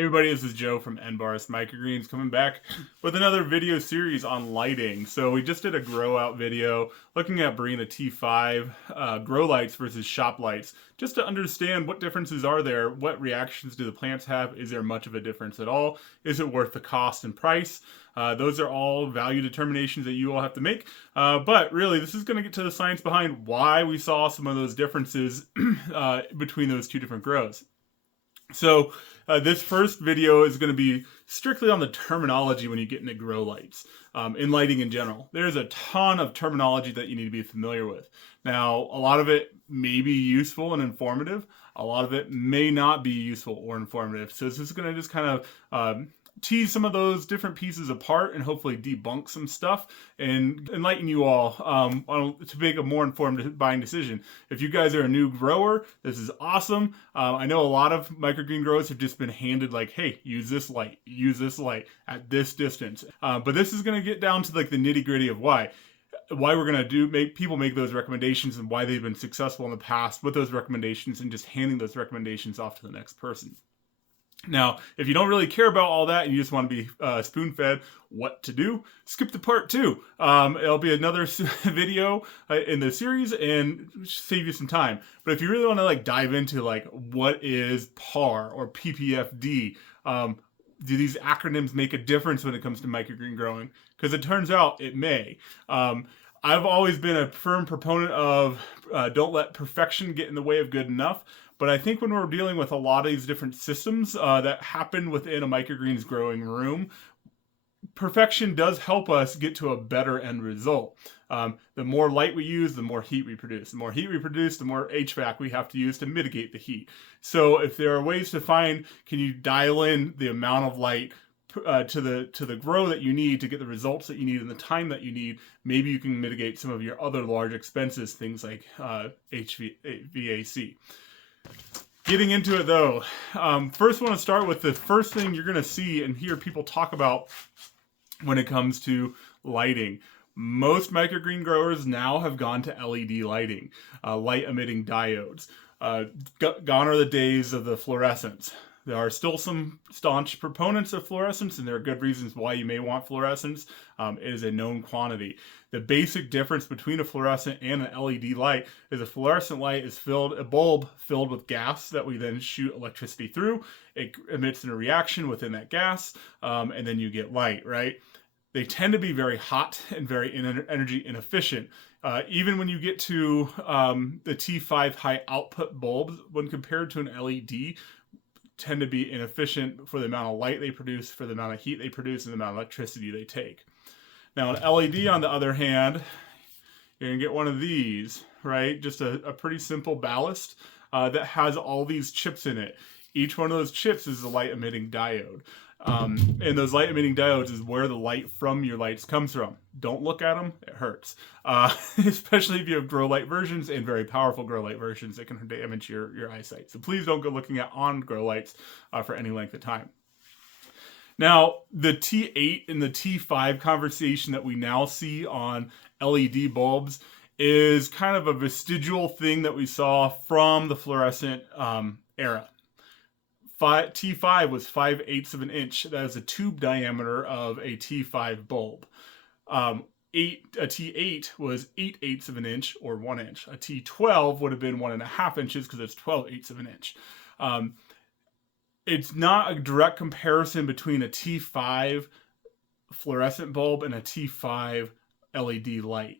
Hey everybody, this is Joe from Microgreens coming back with another video series on lighting. So we just did a grow out video looking at Barina T5 grow lights versus shop lights, just to understand what differences are there, what reactions do the plants have, is there much of a difference at all, is it worth the cost and price? Those are all value determinations that you all have to make, but really this is going to get to the science behind why we saw some of those differences between those two different grows. So this first video is going to be strictly on the terminology when you get into grow lights, in lighting in general. There's a ton of terminology that you need to be familiar with. Now, a lot of it may be useful and informative. A lot of it may not be useful or informative. So this is going to just kind of tease some of those different pieces apart and hopefully debunk some stuff and enlighten you all to make a more informed buying decision. If you guys are a new grower, this is awesome. I know a lot of microgreen growers have just been handed like, hey, use this light at this distance. But this is going to get down to like the nitty gritty of why we're going to make people make those recommendations and why they've been successful in the past with those recommendations and just handing those recommendations off to the next person. Now, if you don't really care about all that and you just want to be spoon-fed what to do, skip to part 2. It'll be another video in the series and save you some time. But if you really want to like dive into like what is PAR or PPFD, do these acronyms make a difference when it comes to microgreen growing? Because it turns out it may. I've always been a firm proponent of don't let perfection get in the way of good enough. But I think when we're dealing with a lot of these different systems that happen within a microgreens growing room, perfection does help us get to a better end result. The more light we use, the more heat we produce. The more heat we produce, the more HVAC we have to use to mitigate the heat. So if there are ways to find, can you dial in the amount of light to the grow that you need to get the results that you need and the time that you need, maybe you can mitigate some of your other large expenses, things like HVAC. Getting into it though, first I want to start with the first thing you're going to see and hear people talk about when it comes to lighting. Most microgreen growers now have gone to LED lighting, light emitting diodes. Gone are the days of the fluorescents. There are still some staunch proponents of fluorescence, and there are good reasons why you may want fluorescence. It is a known quantity. The basic difference between a fluorescent and an LED light is a fluorescent light is a bulb filled with gas that we then shoot electricity through. It emits a reaction within that gas, and then you get light, right? They tend to be very hot and very energy inefficient. Even when you get to the T5 high output bulbs, when compared to an LED, tend to be inefficient for the amount of light they produce, for the amount of heat they produce, and the amount of electricity they take. Now, an LED, on the other hand, you're going to get one of these, right? Just a pretty simple ballast that has all these chips in it. Each one of those chips is a light-emitting diode. And those light-emitting diodes is where the light from your lights comes from. Don't look at them, it hurts. Especially if you have grow light versions and very powerful grow light versions that can damage your eyesight. So please don't go looking at on grow lights for any length of time. Now, the T8 and the T5 conversation that we now see on LED bulbs is kind of a vestigial thing that we saw from the fluorescent era. T5 was 5/8 of an inch. That is a tube diameter of a T5 bulb. A T8 was 8/8 of an inch or 1 inch. A T12 would have been 1.5 inches because it's 12/8 of an inch. It's not a direct comparison between a T5 fluorescent bulb and a T5 LED light.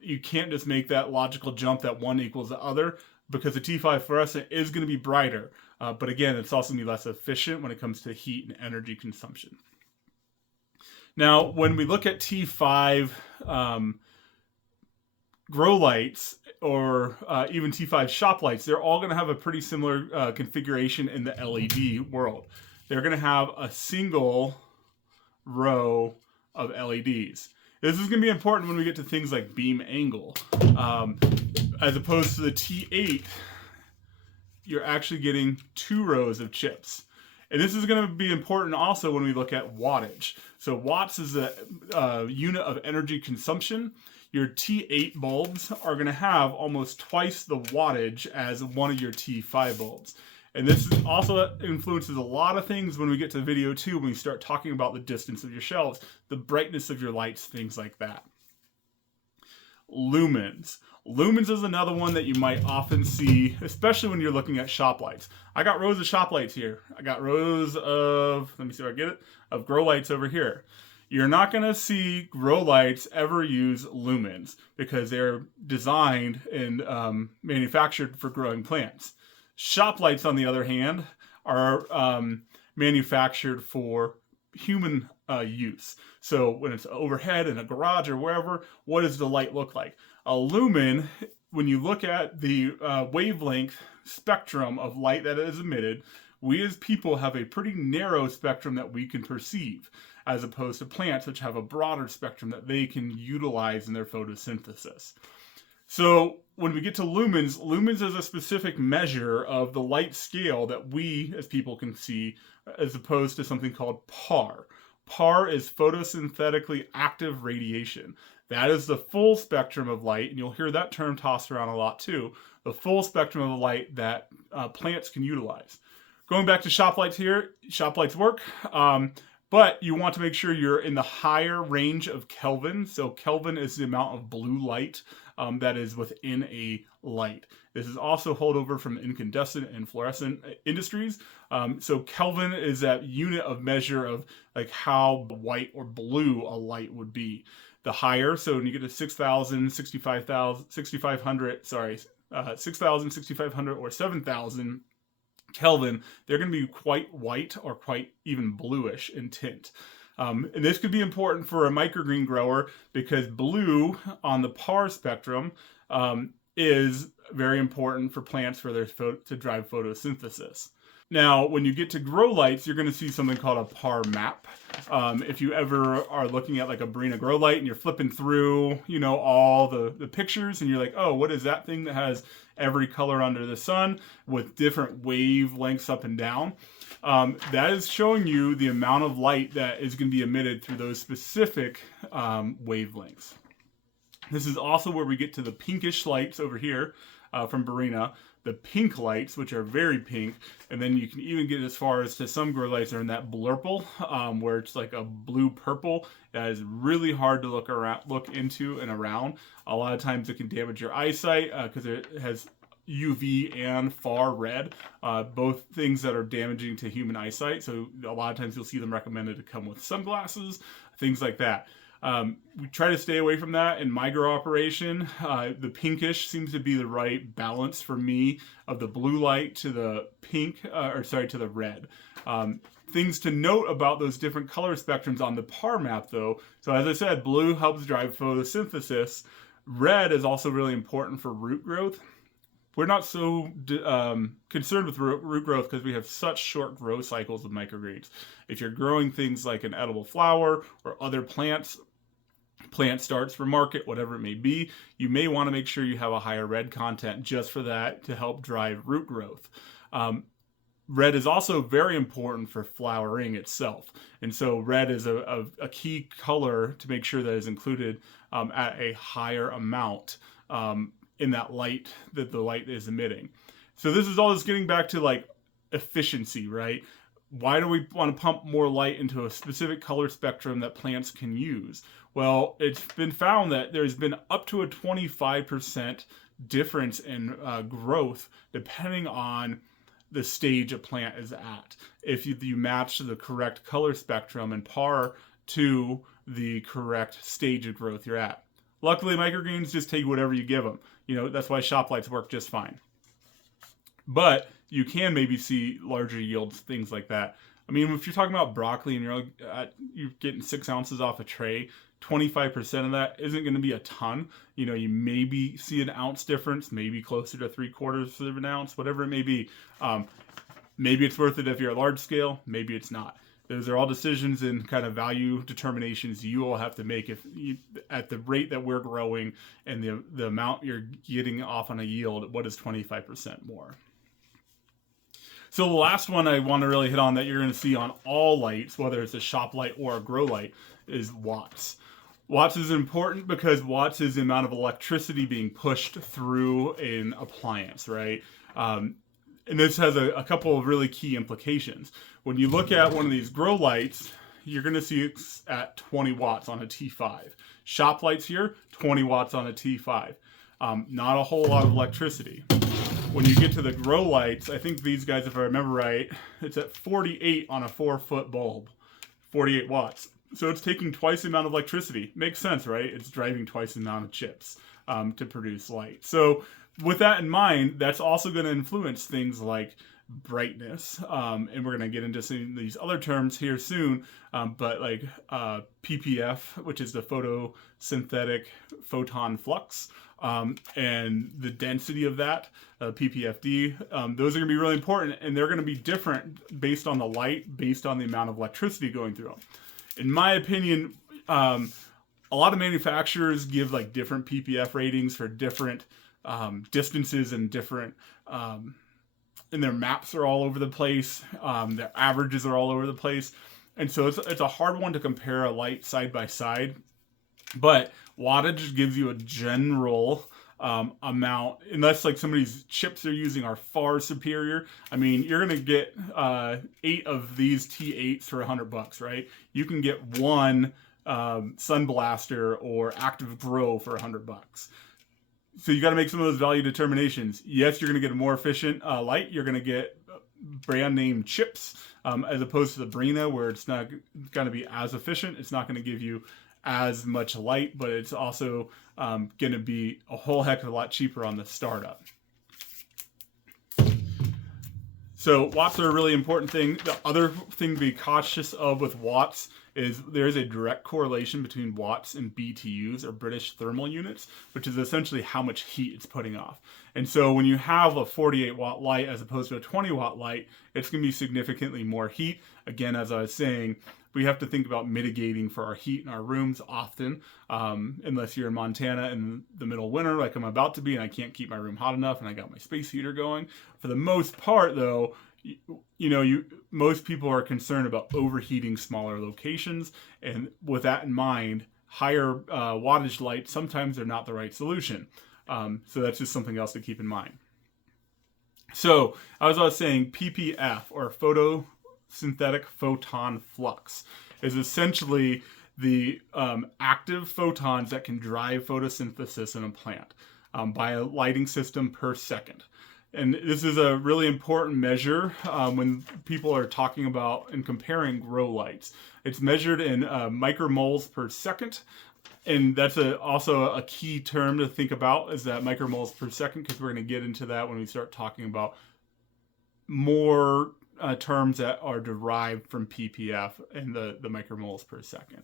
You can't just make that logical jump that one equals the other, because the T5 fluorescent is going to be brighter. But again, it's also going to be less efficient when it comes to heat and energy consumption. Now, when we look at T5 grow lights or even T5 shop lights, they're all going to have a pretty similar configuration in the LED world. They're going to have a single row of LEDs. This is going to be important when we get to things like beam angle. As opposed to the T8, you're actually getting 2 rows of chips. And this is going to be important also when we look at wattage. So watts is a unit of energy consumption. Your T8 bulbs are going to have almost twice the wattage as one of your T5 bulbs. And this also influences a lot of things when we get to video 2, when we start talking about the distance of your shelves, the brightness of your lights, things like that. Lumens. Lumens is another one that you might often see, especially when you're looking at shop lights. I got rows of shop lights here. I got rows of, let me see if I get it, of grow lights over here. You're not going to see grow lights ever use lumens because they're designed and manufactured for growing plants. Shop lights, on the other hand, are manufactured for human use. So when it's overhead in a garage or wherever, what does the light look like? A lumen, when you look at the wavelength spectrum of light that is emitted, we as people have a pretty narrow spectrum that we can perceive, as opposed to plants, which have a broader spectrum that they can utilize in their photosynthesis. So when we get to lumens, lumens is a specific measure of the light scale that we as people can see, as opposed to something called PAR. PAR is photosynthetically active radiation. That is the full spectrum of light, and you'll hear that term tossed around a lot too, the full spectrum of light that plants can utilize. Going back to shop lights here, shop lights work, but you want to make sure you're in the higher range of Kelvin. So Kelvin is the amount of blue light that is within a light. This is also holdover from incandescent and fluorescent industries. So Kelvin is that unit of measure of like how white or blue a light would be. The higher, so when you get to 6,000, 65,000, 6,500, 6,000, 6,500, or 7,000 Kelvin, they're going to be quite white or quite even bluish in tint. And this could be important for a microgreen grower because blue on the PAR spectrum is very important for plants for their to drive photosynthesis. Now, when you get to grow lights, you're going to see something called a PAR map. If you ever are looking at like a Barina grow light and you're flipping through, you know, all the pictures and you're like, oh, what is that thing that has every color under the sun with different wavelengths up and down? That is showing you the amount of light that is going to be emitted through those specific wavelengths. This is also where we get to the pinkish lights over here from Barina. The pink lights, which are very pink, and then you can even get as far as to some grow lights are in that blurple, where it's like a blue-purple. That is really hard to look into and around. A lot of times it can damage your eyesight because it has UV and far red, both things that are damaging to human eyesight. So a lot of times you'll see them recommended to come with sunglasses, things like that. We try to stay away from that in my grow operation. The pinkish seems to be the right balance for me of the blue light to the pink, to the red. Things to note about those different color spectrums on the PAR map though. So as I said, blue helps drive photosynthesis. Red is also really important for root growth. We're not so concerned with root growth because we have such short growth cycles with microgreens. If you're growing things like an edible flower or other plants, plant starts for market, whatever it may be, you may want to make sure you have a higher red content just for that to help drive root growth. Red is also very important for flowering itself. And so red is a key color to make sure that is included at a higher amount in that light that the light is emitting. So this is all just getting back to like efficiency, right? Why do we want to pump more light into a specific color spectrum that plants can use? Well, it's been found that there's been up to a 25% difference in growth depending on the stage a plant is at. If you match the correct color spectrum and PAR to the correct stage of growth you're at. Luckily, microgreens just take whatever you give them. You know, that's why shop lights work just fine. But you can maybe see larger yields, things like that. I mean, if you're talking about broccoli and you're getting 6 ounces off a tray, 25% of that isn't going to be a ton. You know, you maybe see an ounce difference, maybe closer to 3/4 of an ounce, whatever it may be. Maybe it's worth it if you're at large scale, maybe it's not. Those are all decisions and kind of value determinations you all have to make at the rate that we're growing and the amount you're getting off on a yield, what is 25% more? So the last one I want to really hit on that you're going to see on all lights, whether it's a shop light or a grow light, is watts. Watts is important because watts is the amount of electricity being pushed through an appliance, right? And this has a couple of really key implications. When you look at one of these grow lights, you're going to see it's at 20 watts on a T5. Shop lights here, 20 watts on a T5. Not a whole lot of electricity. When you get to the grow lights, I think these guys, if I remember right, it's at 48 on a 4-foot bulb, 48 watts. So it's taking twice the amount of electricity. Makes sense, right? It's driving twice the amount of chips to produce light. So with that in mind, that's also going to influence things like brightness. And we're going to get into some of these other terms here soon. But like PPF, which is the photosynthetic photon flux, and the density of that, PPFD, those are going to be really important, and they're going to be different based on the light, based on the amount of electricity going through them. In my opinion, a lot of manufacturers give like different PPF ratings for different distances and different, and their maps are all over the place. Their averages are all over the place. And so it's a hard one to compare a light side by side. But wattage gives you a general amount, unless like some of these chips they're using are far superior. I mean, you're gonna get 8 of these T8s for $100, right? You can get one Sun Blaster or Active Grow for $100. So you got to make some of those value determinations. Yes, you're going to get a more efficient light. You're going to get brand name chips as opposed to the Barina, where it's not going to be as efficient. It's not going to give you as much light, but it's also going to be a whole heck of a lot cheaper on the startup. So watts are a really important thing. The other thing to be cautious of with watts is there's a direct correlation between watts and BTUs, or British thermal units, which is essentially how much heat it's putting off. And so when you have a 48 watt light as opposed to a 20 watt light, it's going to be significantly more heat. Again, as I was saying, we have to think about mitigating for our heat in our rooms often, unless you're in Montana in the middle of winter like I'm about to be and I can't keep my room hot enough and I got my space heater going. For the most part though, most people are concerned about overheating smaller locations, and with that in mind, higher wattage lights sometimes are not the right solution. So that's just something else to keep in mind. So as I was saying, PPF, or photosynthetic photon flux, is essentially the active photons that can drive photosynthesis in a plant by a lighting system per second. And this is a really important measure when people are talking about and comparing grow lights. It's measured in micromoles per second. And that's also a key term to think about, is that micromoles per second, because we're going to get into that when we start talking about more terms that are derived from PPF and the micromoles per second.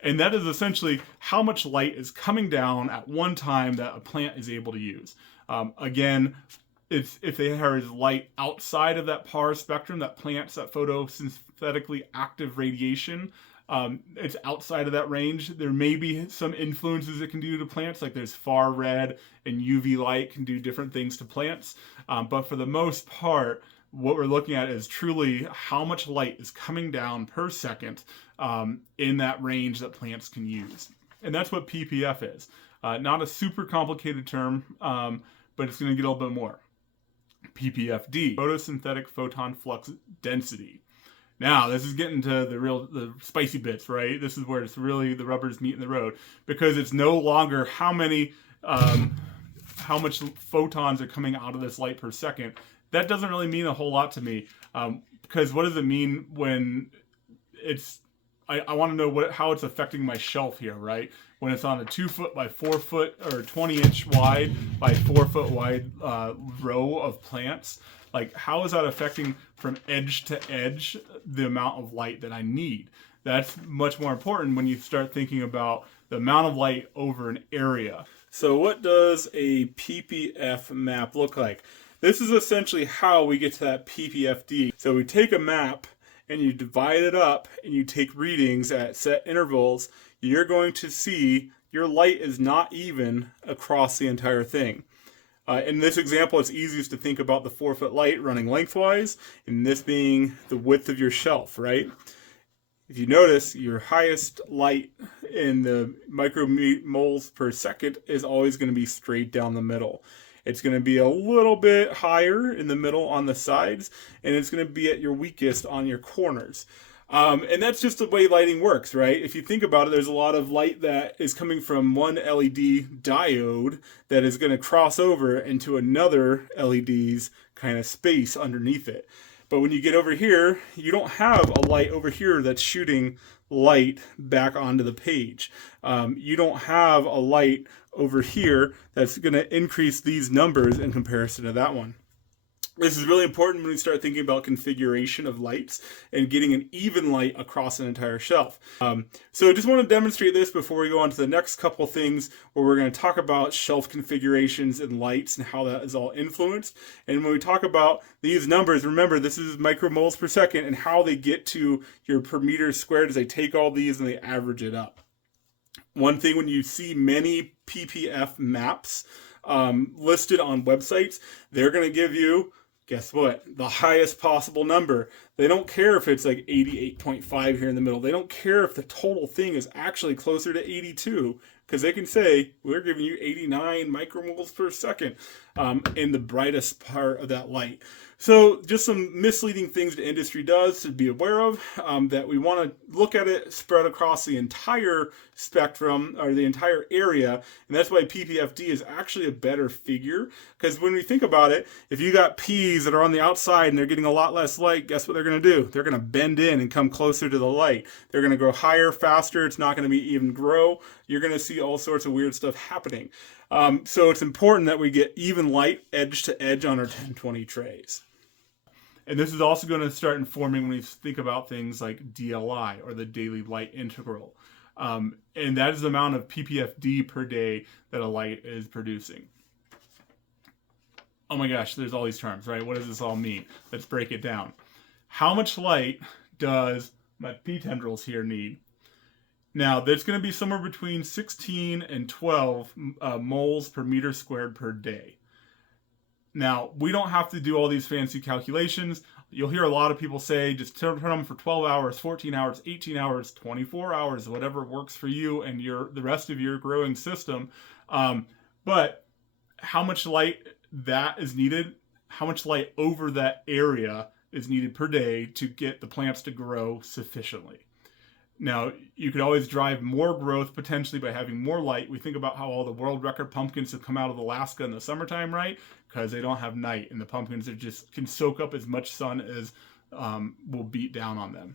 And that is essentially how much light is coming down at one time that a plant is able to use. Again, if there is light outside of that PAR spectrum, that plants, that photosynthetically active radiation, it's outside of that range. There may be some influences it can do to plants, like there's far red and UV light can do different things to plants. But for the most part, what we're looking at is truly how much light is coming down per second in that range that plants can use. And that's what PPF is. Not a super complicated term, but it's going to get a little bit more. PPFD, photosynthetic photon flux density. Now, this is getting to the spicy bits, right? This is where it's really the rubber's meeting the road, because it's no longer how much photons are coming out of this light per second. That doesn't really mean a whole lot to me, because what does it mean when it's, I want to know how it's affecting my shelf here, right? When it's on a 2 foot by 4 foot or 20-inch wide by 4 foot wide row of plants, like how is that affecting from edge to edge the amount of light that I need? That's much more important when you start thinking about the amount of light over an area. So what does a PPF map look like? This is essentially how we get to that PPFD. So we take a map and you divide it up and you take readings at set intervals. You're going to see your light is not even across the entire thing. In this example, it's easiest to think about the 4 foot light running lengthwise, and this being the width of your shelf, right? If you notice, your highest light in the micromoles per second is always going to be straight down the middle. It's going to be a little bit higher in the middle on the sides, and it's going to be at your weakest on your corners. And that's just the way lighting works, right? If you think about it, there's a lot of light that is coming from one LED diode that is going to cross over into another LED's kind of space underneath it. But when you get over here, you don't have a light over here that's shooting light back onto the page. You don't have a light over here that's going to increase these numbers in comparison to that one. This is really important when we start thinking about configuration of lights and getting an even light across an entire shelf. So I just want to demonstrate this before we go on to the next couple things where we're going to talk about shelf configurations and lights and how that is all influenced. And when we talk about these numbers, remember this is micromoles per second, and how they get to your per meter squared is they take all these and they average it up. One thing when you see many PPF maps listed on websites, they're going to give you, guess what? The highest possible number. They don't care if it's like 88.5 here in the middle. They don't care if the total thing is actually closer to 82, because they can say, we're giving you 89 micromoles per second in the brightest part of that light. So just some misleading things the industry does to be aware of, that we want to look at it spread across the entire spectrum or the entire area. And that's why PPFD is actually a better figure, because when we think about it, if you got peas that are on the outside and they're getting a lot less light, guess what they're going to do? They're going to bend in and come closer to the light. They're going to grow higher, faster. It's not going to be even grow. You're going to see all sorts of weird stuff happening. So it's important that we get even light edge to edge on our 1020 trays. And this is also going to start informing when we think about things like DLI, or the daily light integral. And that is the amount of PPFD per day that a light is producing. Oh my gosh, there's all these terms, right? What does this all mean? Let's break it down. How much light does my P tendrils here need? Now, there's going to be somewhere between 16 and 12 moles per meter squared per day. Now, we don't have to do all these fancy calculations. You'll hear a lot of people say, just turn them for 12 hours, 14 hours, 18 hours, 24 hours, whatever works for you and the rest of your growing system. But how much light that is needed, how much light over that area is needed per day to get the plants to grow sufficiently. Now, you could always drive more growth potentially by having more light. We think about how all the world record pumpkins have come out of Alaska in the summertime, right? Because they don't have night, and the pumpkins are just can soak up as much sun as will beat down on them.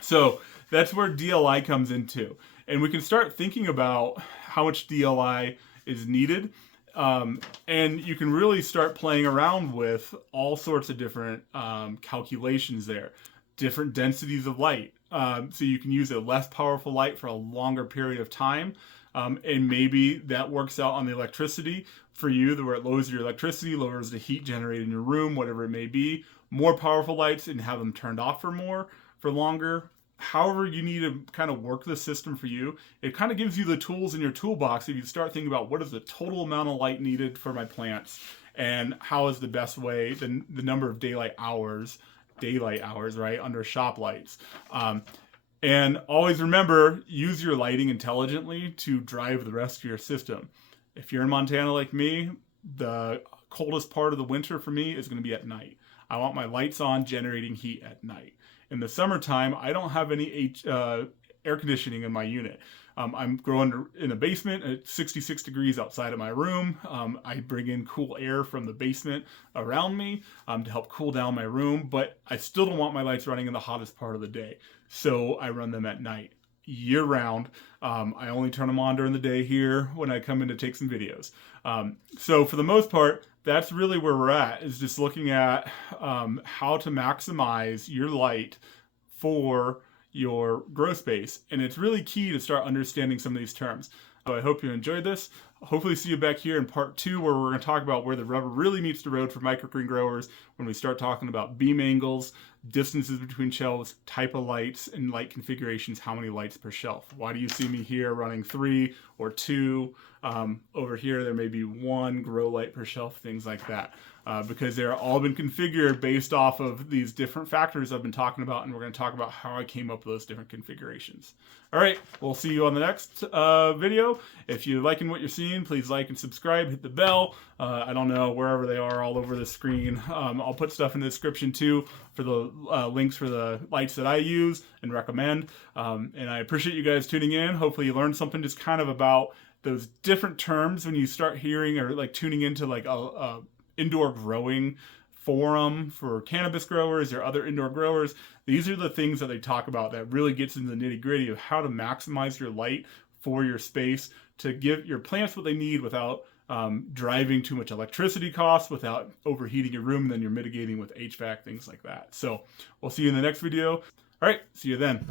So that's where DLI comes into. And we can start thinking about how much DLI is needed. And you can really start playing around with all sorts of different calculations there. Different densities of light. So you can use a less powerful light for a longer period of time. And maybe that works out on the electricity for you, where it lowers your electricity, lowers the heat generated in your room, whatever it may be. More powerful lights and have them turned off for longer. However you need to kind of work the system for you. It kind of gives you the tools in your toolbox if you start thinking about what is the total amount of light needed for my plants, and how is the best way, the number of daylight hours, right, under shop lights. And always remember, use your lighting intelligently to drive the rest of your system. If you're in Montana like me, the coldest part of the winter for me is going to be at night. I want my lights on generating heat at night. In the summertime, I don't have any air conditioning in my unit. I'm growing in a basement at 66 degrees outside of my room. I bring in cool air from the basement around me to help cool down my room, but I still don't want my lights running in the hottest part of the day. So I run them at night, year round. I only turn them on during the day here when I come in to take some videos. So for the most part, that's really where we're at, is just looking at how to maximize your light for your grow space. And it's really key to start understanding some of these terms. So I hope you enjoyed this. Hopefully see you back here in part 2, where we're going to talk about where the rubber really meets the road for microgreen growers, when we start talking about beam angles, distances between shelves, type of lights, and light configurations, how many lights per shelf. Why do you see me here running 3 or 2 Over here, there may be 1 grow light per shelf, things like that. Because they're all been configured based off of these different factors I've been talking about, and we're going to talk about how I came up with those different configurations. All right, we'll see you on the next video. If you're liking what you're seeing, please like and subscribe, hit the bell. I don't know, wherever they are, all over the screen. I'll put stuff in the description too for the links for the lights that I use and recommend. And I appreciate you guys tuning in. Hopefully you learned something just kind of about those different terms when you start hearing or like tuning into like a indoor growing forum for cannabis growers or other indoor growers. These are the things that they talk about that really gets into the nitty-gritty of how to maximize your light for your space to give your plants what they need without driving too much electricity costs, without overheating your room, and then you're mitigating with HVAC, things like that. So we'll see you in the next video. All right, see you then.